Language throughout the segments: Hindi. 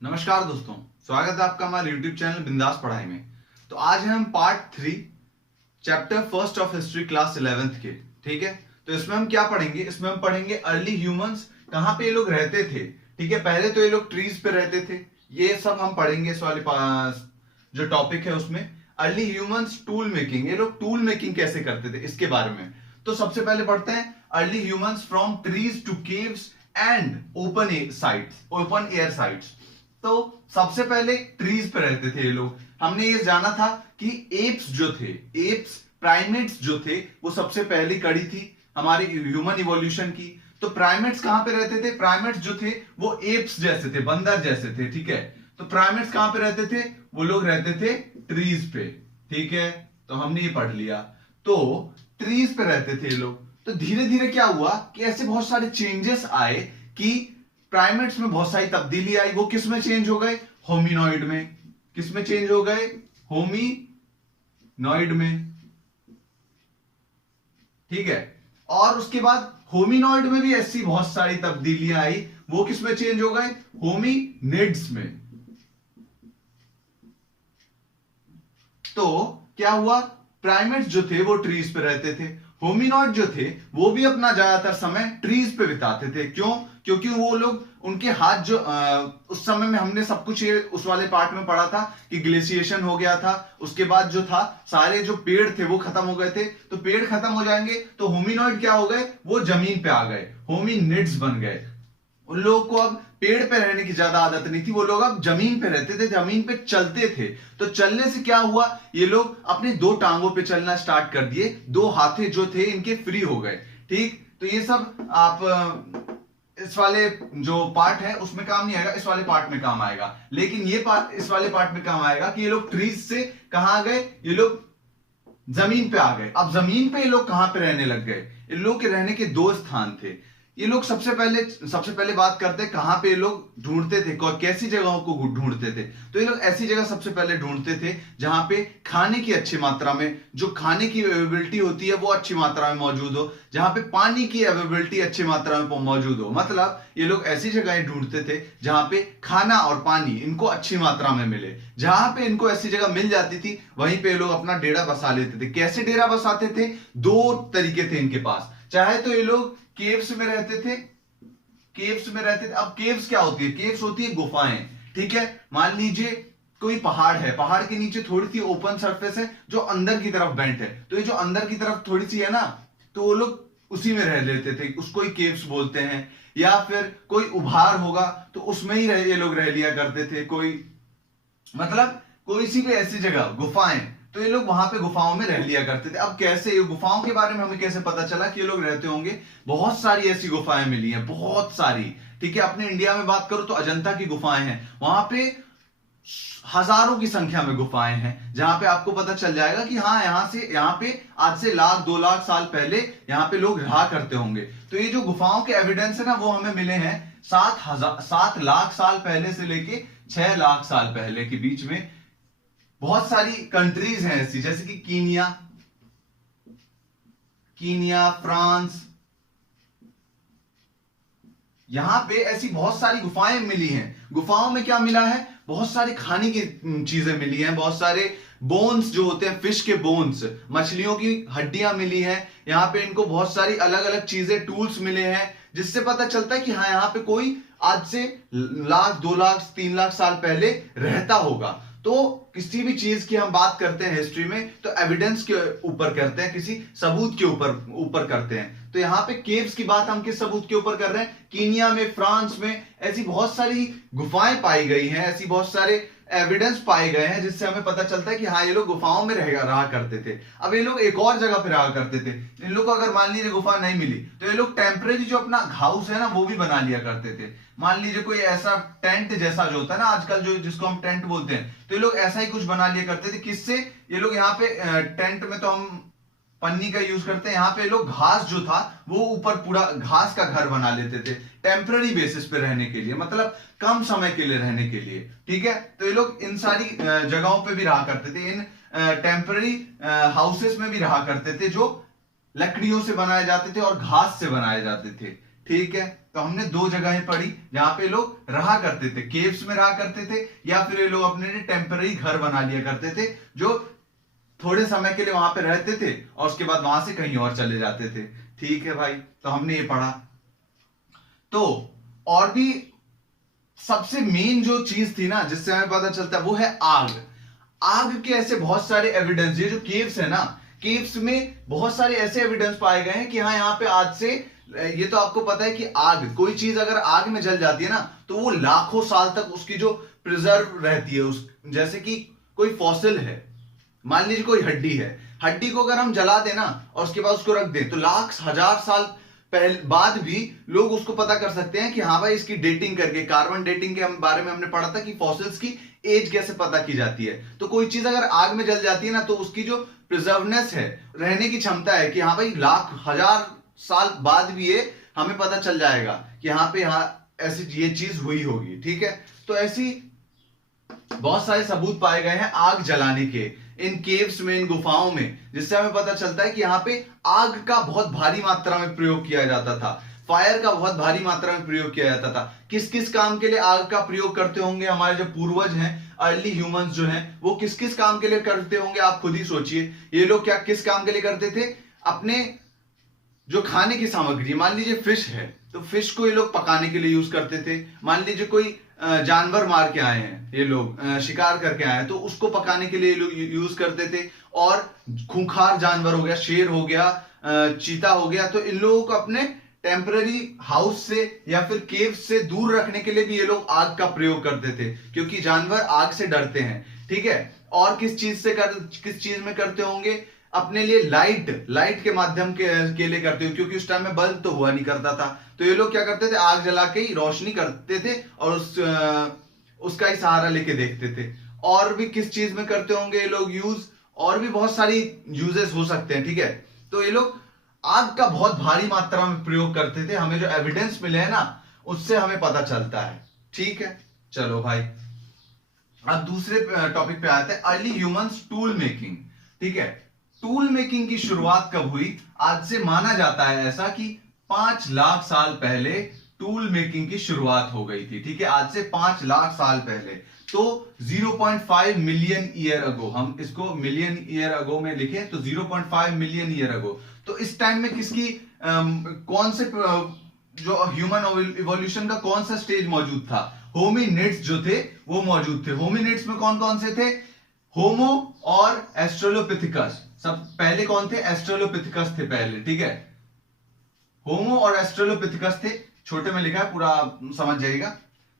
नमस्कार दोस्तों, स्वागत है आपका हमारे YouTube चैनल बिंदास पढ़ाई में। तो आज है हम part 3 chapter first of history class 11th के। ठीक है, तो इसमें हम क्या पढ़ेंगे? इसमें हम पढ़ेंगे अर्ली ह्यूमंस, कहां पे ये लोग रहते थे। ठीक है, पहले तो ये लोग ट्रीज पे रहते थे, ये सब हम पढ़ेंगे इस वाले जो टॉपिक है उसमें। अर्ली ह्यूमंस टूल मेकिंग, ये लोग टूल मेकिंग कैसे करते थे इसके बारे में। तो सबसे पहले पढ़ते हैं early humans from trees to caves and open air sites. तो सबसे पहले ट्रीज पे रहते थे ये लोग। हमने ये जाना था कि एप्स जो थे, एप्स प्राइमेट्स जो थे, वो सबसे पहली कड़ी थी हमारी ह्यूमन इवोल्यूशन की। तो प्राइमेट्स कहां पे रहते थे? प्राइमेट्स जो थे वो एप्स जैसे थे, बंदर जैसे थे। ठीक है, तो प्राइमेट्स कहां पे रहते थे? वो लोग रहते थे ट्रीज पे। ठीक है, तो हमने ये पढ़ लिया। तो ट्रीज पे रहते थे लोग। तो धीरे धीरे क्या हुआ कि ऐसे बहुत सारे चेंजेस आए कि प्राइमेट्स में बहुत सारी तब्दीली आई। वो किस में चेंज हो गए? होमिनॉइड में। किस में चेंज हो गए? होमिनॉइड में। ठीक है, और उसके बाद होमिनॉइड में भी ऐसी बहुत सारी तब्दीलियां आई। वो किस में चेंज हो गए? होमिनिड्स में। तो क्या हुआ? प्राइमेट्स जो थे वो ट्रीज पे रहते थे, होमिनॉइड जो थे वो भी अपना ज्यादातर समय ट्रीज पे बिताते थे। क्यों? क्योंकि वो लोग, उनके हाथ जो उस समय में हमने सब कुछ ये उस वाले पार्ट में पढ़ा था कि ग्लेशिएशन हो गया था। उसके बाद जो था, सारे जो पेड़ थे वो खत्म हो गए थे। तो पेड़ खत्म हो जाएंगे तो होमिनॉइड क्या हो गए? वो जमीन पे आ गए, होमिनिड्स बन गए। उन लोगों को अब पेड़ पे रहने की ज्यादा आदत नहीं थी, वो लोग अब जमीन पे रहते थे, जमीन पे चलते थे। तो चलने से क्या हुआ? ये लोग अपने दो टांगों पे चलना स्टार्ट कर दिए, दो हाथे जो थे इनके फ्री हो गए। ठीक, तो ये सब आप इस वाले जो पार्ट है उसमें काम नहीं आएगा, इस वाले पार्ट में काम आएगा। लेकिन ये पार्ट इस वाले पार्ट में काम आएगा कि ये लोग ट्रीज से कहां आ गए? ये लोग जमीन पे आ गए। अब जमीन पे ये लोग कहां पे रहने लग गए? इन लोग के रहने के दो स्थान थे। ये लोग सबसे पहले बात करते हैं कहां पे ये लोग ढूंढते थे, कैसी जगहों को ढूंढते थे। तो ये लोग ऐसी जगह सबसे पहले ढूंढते थे जहां पे खाने की अच्छी मात्रा में, जो खाने की अवेलेबिलिटी होती है वो अच्छी मात्रा में मौजूद हो, जहां पे पानी की अवेलेबिलिटी अच्छी मात्रा में मौजूद हो। मतलब ये लोग ऐसी जगह ढूंढते थे जहां पे खाना और पानी इनको अच्छी मात्रा में मिले। जहां पे इनको ऐसी जगह मिल जाती थी वहीं पे ये लोग अपना डेरा बसा लेते थे। कैसे डेरा बसाते थे? दो तरीके थे इनके पास। चाहे तो ये लोग केव्स में रहते थे, अब केव्स क्या होती है? केव्स होती है गुफाएं। ठीक है, मान लीजिए कोई पहाड़ है, पहाड़ के नीचे थोड़ी सी ओपन सरफेस है जो अंदर की तरफ बेंट है। तो ये जो अंदर की तरफ थोड़ी सी है ना, तो वो लोग उसी में रह लेते थे, उसको ही केव्स बोलते हैं। या फिर कोई उभार होगा तो उसमें ही ये लोग रह लिया करते थे। कोई मतलब कोई सी भी ऐसी जगह गुफाएं, तो ये लोग वहां पे गुफाओं में रह लिया करते थे। अब कैसे, ये गुफाओं के बारे में हमें कैसे पता चला कि ये लोग रहते होंगे? बहुत सारी ऐसी गुफाएं मिली हैं, बहुत सारी। ठीक है, अपने इंडिया में बात करो तो अजंता की गुफाएं हैं, वहां पे हजारों की संख्या में गुफाएं हैं, जहां पे आपको पता चल जाएगा कि हाँ, यहाँ पे आज से 1,00,000-2,00,000 साल पहले यहाँ पे लोग रहा करते होंगे। तो ये जो गुफाओं के एविडेंस है ना, वो हमें मिले हैं 7 लाख साल पहले से लेके 6 लाख साल पहले के बीच में। बहुत सारी कंट्रीज हैं ऐसी, जैसे कि कीनिया, फ्रांस, यहां पे ऐसी बहुत सारी गुफाएं मिली हैं। गुफाओं में क्या मिला है? बहुत सारी खाने की चीजें मिली हैं, बहुत सारे बोन्स जो होते हैं, फिश के बोन्स, मछलियों की हड्डियां मिली हैं। यहाँ पे इनको बहुत सारी अलग अलग चीजें, टूल्स मिले हैं, जिससे पता चलता है कि हाँ, यहाँ पे कोई आज से 1,00,000, 2,00,000, 3,00,000 साल पहले रहता होगा। तो किसी भी चीज की हम बात करते हैं हिस्ट्री में तो एविडेंस के ऊपर करते हैं, किसी सबूत के ऊपर करते हैं। तो यहाँ पे केव्स की बात हम किस सबूत के ऊपर कर रहे हैं? कीनिया में, फ्रांस में ऐसी बहुत सारी गुफाएं पाई गई हैं, ऐसी बहुत सारे एविडेंस पाए गए हैं, जिससे हमें पता चलता है कि हाँ, ये लोग गुफाओं में रहा करते थे। अब ये लोग एक और जगह पे रहा करते थे। इन लोग को अगर मान लीजिए गुफा नहीं मिली तो ये लोग टेम्परेरी जो अपना हाउस है ना, वो भी बना लिया करते थे। मान लीजिए कोई ऐसा टेंट जैसा जो होता है ना आजकल, जो जिसको हम टेंट बोलते हैं, तो ये लोग ऐसा ही कुछ बना लिया करते थे। किससे? ये लोग यहाँ पे टेंट में तो हम पन्नी का यूज करते हैं, यहाँ पे लोग घास जो था वो ऊपर पूरा घास का घर बना लेते थे, टेम्पररी बेसिस पे रहने के लिए, मतलब कम समय के लिए रहने के लिए। ठीक है, तो ये लोग इन सारी जगहों पे भी रहा करते थे, इन टेम्पररी हाउसेस में भी रहा करते थे, जो लकड़ियों से बनाए जाते थे और घास से बनाए जाते थे। ठीक है, तो हमने दो जगहें पढ़ी जहां पे लोग रहा करते थे, केव्स में रहा करते थे, या फिर ये लोग अपने लिए टेम्पररी घर बना लिया करते थे जो थोड़े समय के लिए वहां पे रहते थे और उसके बाद वहां से कहीं और चले जाते थे। ठीक है भाई, तो हमने ये पढ़ा। तो और भी सबसे मेन जो चीज थी ना जिससे हमें पता चलता है वो है आग। आग के ऐसे बहुत सारे एविडेंस, ये जो केव्स है ना, केव्स में बहुत सारे ऐसे एविडेंस पाए गए हैं कि हाँ यहाँ पे आज से, ये तो आपको पता है कि आग, कोई चीज अगर आग में जल जाती है ना तो वो लाखों साल तक उसकी जो प्रिजर्व रहती है, उस जैसे कि कोई फॉसिल है, मान लीजिए कोई हड्डी है, हड्डी को अगर हम जला देना और उसके बाद उसको रख दें तो लाख हजार साल पहले बाद भी लोग उसको पता कर सकते हैं कि हाँ भाई इसकी डेटिंग करके, कार्बन डेटिंग के बारे में हमने पढ़ा था कि फॉसिल्स की एज कैसे पता की जाती है। तो कोई चीज अगर आग में जल जाती है ना तो उसकी जो प्रिजर्वनेस है, रहने की क्षमता है कि हाँ भाई लाख हजार साल बाद भी ये हमें पता चल जाएगा कि यहाँ पे ऐसी ये चीज हुई होगी। ठीक है, तो ऐसी बहुत सारे सबूत पाए गए हैं आग जलाने के इन केव्स में, इन गुफाओं में, जिससे हमें पता चलता है कि यहाँ पे आग का बहुत भारी मात्रा में प्रयोग किया जाता था, फायर का बहुत भारी मात्रा में प्रयोग किया जाता था। किस किस काम के लिए आग का प्रयोग करते होंगे हमारे जो पूर्वज हैं, अर्ली ह्यूमंस जो हैं, वो किस किस काम के लिए करते होंगे आप खुद ही सोचिए। ये लोग क्या किस काम के लिए करते थे? अपने जो खाने की सामग्री, मान लीजिए फिश है तो फिश को ये लोग पकाने के लिए यूज करते थे। मान लीजिए कोई जानवर मार के आए हैं, ये लोग शिकार करके आए हैं तो उसको पकाने के लिए लोग यूज करते थे। और खूंखार जानवर हो गया, शेर हो गया, चीता हो गया, तो इन लोगों को अपने टेम्पररी हाउस से या फिर केव से दूर रखने के लिए भी ये लोग आग का प्रयोग करते थे, क्योंकि जानवर आग से डरते हैं। ठीक है, और किस चीज में करते होंगे? अपने लिए लाइट के माध्यम के लिए करते हो, क्योंकि उस टाइम में बल्ब तो हुआ नहीं करता था, तो ये लोग क्या करते थे? आग जला के ही रोशनी करते थे और उसका ही सहारा लेके देखते थे। और भी किस चीज में करते होंगे ये लोग यूज? और भी बहुत सारी यूजेस हो सकते हैं। ठीक है, तो ये लोग आग का बहुत भारी मात्रा में प्रयोग करते थे। हमें जो एविडेंस मिले हैं ना उससे हमें पता चलता है। ठीक है, चलो भाई अब दूसरे टॉपिक पे आते हैं, अर्ली ह्यूमंस टूल मेकिंग। ठीक है, टूल मेकिंग की शुरुआत कब हुई? आज से माना जाता है ऐसा कि 5 लाख साल पहले टूल मेकिंग की शुरुआत हो गई थी। ठीक है, आज से 5 लाख साल पहले, तो 0.5 मिलियन ईयर अगो, हम इसको मिलियन ईयर अगो में लिखें तो 0.5 मिलियन ईयर अगो। तो इस टाइम में किसकी कौन से जो ह्यूमन इवोल्यूशन का कौन सा स्टेज मौजूद था? होमिनिड्स जो थे वो मौजूद थे। होमिनिड्स में कौन कौन से थे? होमो और एस्ट्रेलोपिथिकस। सब पहले कौन थे? एस्ट्रेलोपिथिकस थे पहले। ठीक है, होमो और एस्ट्रेलोपिथिकस थे, छोटे में लिखा है, पूरा समझ जाइएगा।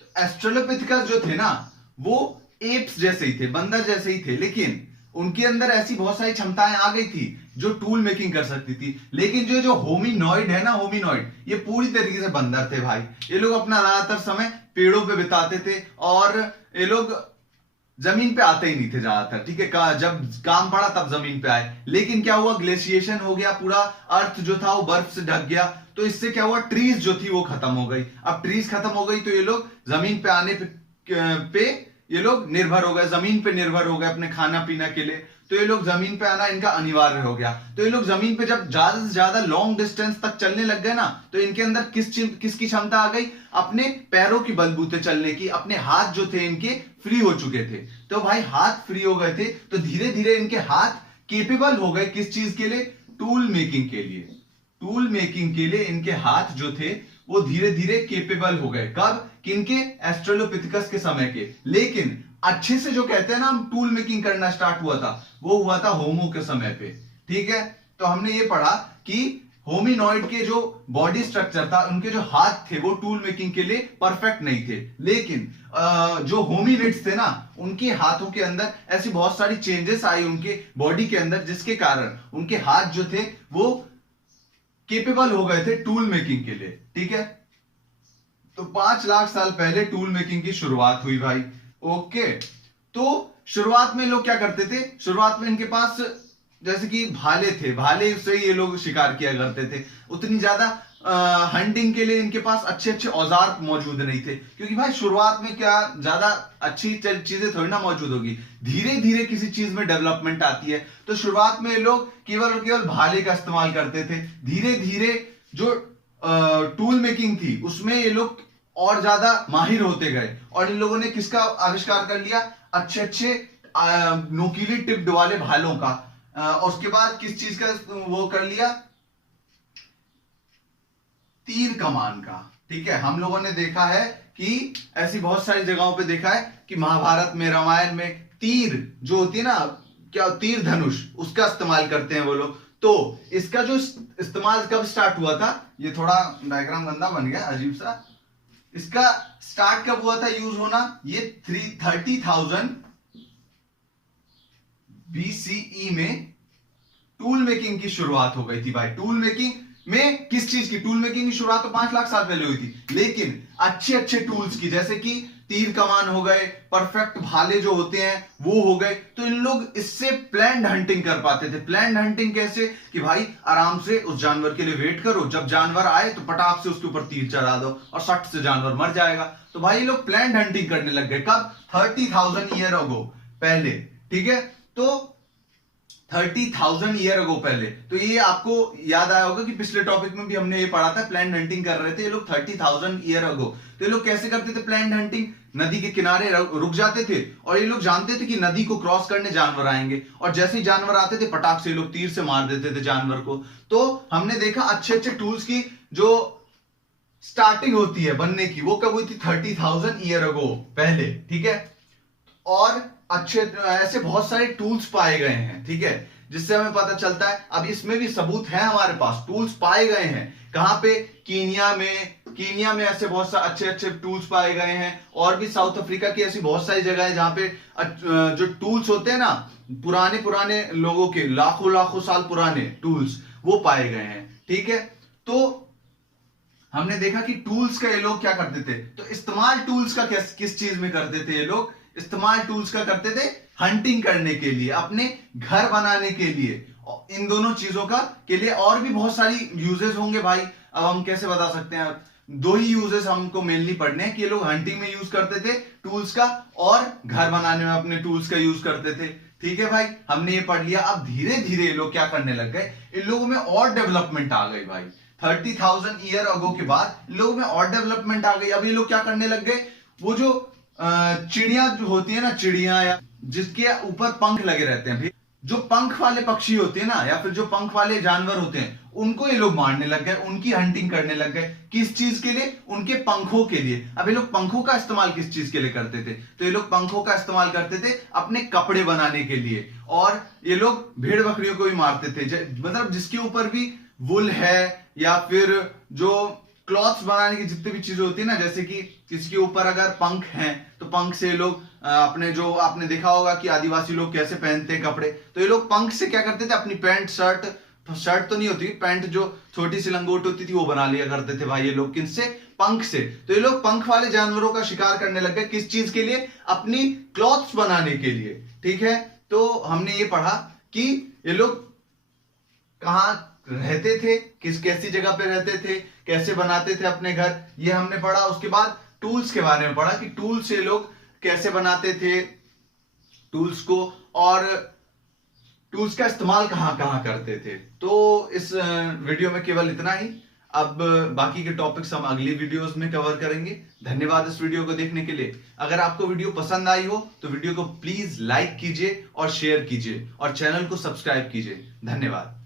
तो एस्ट्रेलोपिथिकस जो थे ना वो एप्स जैसे ही थे, बंदर जैसे ही थे, लेकिन उनके अंदर ऐसी बहुत सारी क्षमताएं आ गई थी जो टूल मेकिंग कर सकती थी। लेकिन जो होमिनॉइड है ना, होमिनॉइड, ये पूरी तरीके से बंदर थे भाई। ये लोग अपना ज्यादातर समय पेड़ों पे बिताते थे और ये लोग जमीन पे आते ही नहीं थे ज्यादातर। ठीक है, जब काम पड़ा तब जमीन पे आए। लेकिन क्या हुआ? ग्लेशिएशन हो गया, पूरा अर्थ जो था वो बर्फ से ढक गया, तो इससे क्या हुआ? ट्रीज जो थी वो खत्म हो गई। अब ट्रीज खत्म हो गई तो ये लोग जमीन पे आने पे ये लोग निर्भर हो गए, जमीन पे निर्भर हो गए अपने खाना पीना के लिए। तो ये लोग जमीन पे आना इनका अनिवार्य हो गया। तो ये लोग जमीन पे जब ज्यादा से ज्यादा लॉन्ग डिस्टेंस तक चलने लग गए ना, तो इनके अंदर किसकी क्षमता आ गई? अपने पैरों की बलबूते चलने की। अपने हाथ जो थे इनके फ्री हो चुके थे। तो भाई हाथ फ्री हो गए थे तो धीरे धीरे इनके हाथ केपेबल हो गए किस चीज के लिए? टूल मेकिंग के लिए। टूल मेकिंग के लिए इनके हाथ जो थे वो धीरे धीरे केपेबल हो गए। कब? किनके? एस्ट्रेलोपिथिकस के समय के। लेकिन अच्छे से जो कहते हैं ना हम टूल मेकिंग करना स्टार्ट हुआ था, वो हुआ था होमो के समय पे। ठीक है, तो हमने ये पढ़ा कि होमिनॉइड के जो बॉडी स्ट्रक्चर था, उनके जो हाथ थे वो टूल मेकिंग के लिए परफेक्ट नहीं थे। लेकिन जो होमिनिड्स थे ना, उनके हाथों के अंदर ऐसी बहुत सारी चेंजेस आई उनके बॉडी के अंदर, जिसके कारण उनके हाथ जो थे वो केपेबल हो गए थे टूल मेकिंग के लिए। ठीक है, तो 5 लाख साल पहले टूल मेकिंग की शुरुआत हुई भाई। ओके, तो शुरुआत में लोग क्या करते थे? शुरुआत में इनके पास जैसे कि भाले थे, भाले से ये लोग शिकार किया करते थे। उतनी ज्यादा हंटिंग के लिए इनके पास अच्छे अच्छे औजार मौजूद नहीं थे, क्योंकि भाई शुरुआत में क्या ज्यादा अच्छी चीजें थोड़ी ना मौजूद होगी, धीरे धीरे किसी चीज में डेवलपमेंट आती है। तो शुरुआत में लोग केवल और केवल भाले का इस्तेमाल करते थे। धीरे धीरे जो टूल मेकिंग थी उसमें ये लोग और ज्यादा माहिर होते गए, और इन लोगों ने किसका आविष्कार कर लिया? अच्छे अच्छे नोकीली टिप्ड वाले भालों का। और उसके बाद किस चीज का वो कर लिया? तीर कमान का। ठीक है, हम लोगों ने देखा है कि ऐसी बहुत सारी जगहों पे देखा है कि महाभारत में, रामायण में तीर जो होती है ना, क्या तीर धनुष, उसका इस्तेमाल करते हैं वो लोग। तो इसका जो इस्तेमाल कब स्टार्ट हुआ था, ये थोड़ा डायग्राम गंदा बन गया, अजीब सा। इसका स्टार्ट कब हुआ था यूज होना? ये 30,000 BCE में टूल मेकिंग की शुरुआत हो गई थी भाई। टूल मेकिंग में किस चीज की? टूल मेकिंग की शुरुआत तो 5 लाख साल पहले हुई थी, लेकिन अच्छे अच्छे टूल्स की, जैसे कि तीर कमान हो गए, परफेक्ट भाले जो होते हैं वो हो गए। तो इन लोग इससे प्लैंड हंटिंग कर पाते थे। प्लैंड हंटिंग कैसे? कि भाई आराम से उस जानवर के लिए वेट करो, जब जानवर आए तो पटाख से उसके ऊपर तीर चढ़ा दो और सट से जानवर मर जाएगा। तो भाई ये लोग प्लैंड हंटिंग करने लग गए। कब? 30,000 ईयर अगो पहले। ठीक है, तो 30,000 ईयर अगो पहले। तो ये आपको याद आया होगा कि पिछले टॉपिक में भी हमने ये पढ़ा था, प्लैंड हंटिंग कर रहे थे ये लोग 30,000 ईयर अगो। तो ये लोग कैसे करते थे प्लैंड हंटिंग? नदी के किनारे रुक जाते थे, और ये लोग जानते थे कि नदी को क्रॉस करने जानवर आएंगे, और जैसे ही जानवर आते थे पटाख से ये लोग तीर से मार देते थे जानवर को। तो हमने देखा अच्छे अच्छे टूल्स की जो स्टार्टिंग होती है बनने की, वो कब हुई थी? 30,000 ईयर अगो पहले। ठीक है, और अच्छे ऐसे बहुत सारे टूल्स पाए गए हैं। ठीक है, जिससे हमें पता चलता है, अब इसमें भी सबूत है हमारे पास, टूल्स पाए गए हैं। कहां पे? कीनिया में ऐसे बहुत सारे अच्छे अच्छे टूल्स पाए गए हैं, और भी साउथ अफ्रीका की ऐसी बहुत सारी जगह है जहां पे जो टूल्स होते हैं ना, पुराने लोगों के लाखों लाखों साल पुराने टूल्स, वो पाए गए हैं। ठीक है, तो हमने देखा कि टूल्स का ये लोग क्या करते थे, तो इस्तेमाल टूल्स का किस चीज में करते थे ये लोग? इस्तेमाल टूल्स का करते थे हंटिंग करने के लिए, अपने घर बनाने के लिए, इन दोनों चीजों का के लिए। और भी बहुत सारी यूजेस होंगे भाई, अब हम कैसे बता सकते हैं? दो ही यूजेस हमको मेनली पढ़ने हैं कि ये लोग हंटिंग में यूज करते थे टूल्स का, और घर बनाने में अपने टूल्स का यूज करते थे। ठीक है भाई, हमने ये पढ़ लिया। अब धीरे धीरे ये लोग क्या करने लग गए, इन लोगों में और डेवलपमेंट आ गई भाई। 30,000 ईयर अगो के बाद लोगों में और डेवलपमेंट आ गई। अब ये लोग क्या करने लग गए, वो जो चिड़िया जो होती है ना, चिड़िया या जिसके ऊपर पंख लगे रहते हैं, जो पंख वाले पक्षी होते हैं ना, या फिर जो पंख वाले जानवर होते हैं, उनको ये लोग मारने लग गए, उनकी हंटिंग करने लग गए। किस चीज के लिए? उनके पंखों के लिए। अब ये लोग पंखों का इस्तेमाल किस चीज के लिए करते थे? तो ये लोग पंखों का इस्तेमाल करते थे अपने कपड़े बनाने के लिए, और ये लोग भेड़ बकरियों को भी मारते थे, मतलब जिसके ऊपर भी वुल है, या फिर जो क्लॉथ्स बनाने की जितनी भी चीजें होती है ना, जैसे कि किसके ऊपर अगर पंख हैं तो पंख से लोग अपने, जो आपने देखा होगा कि आदिवासी लोग कैसे पहनते हैं कपड़े, तो ये लोग पंख से क्या करते थे, अपनी पैंट शर्ट तो नहीं होती, पैंट जो छोटी सी लंगोट होती थी वो बना लिया करते थे भाई ये लोग। किनसे? पंख से। तो ये लोग पंख वाले जानवरों का शिकार करने लग गए, किस चीज के लिए? अपनी क्लॉथ्स बनाने के लिए। ठीक है, तो हमने ये पढ़ा कि ये लोग कहां रहते थे, कैसी जगह पे रहते थे, कैसे बनाते थे अपने घर, ये हमने पढ़ा। उसके बाद टूल्स के बारे में पढ़ा कि टूल्स से लोग कैसे बनाते थे टूल्स को, और टूल्स का इस्तेमाल कहां कहां करते थे। तो इस वीडियो में केवल इतना ही। अब बाकी के टॉपिक्स हम अगली वीडियोस में कवर करेंगे। धन्यवाद इस वीडियो को देखने के लिए। अगर आपको वीडियो पसंद आई हो तो वीडियो को प्लीज लाइक कीजिए और शेयर कीजिए, और चैनल को सब्सक्राइब कीजिए। धन्यवाद।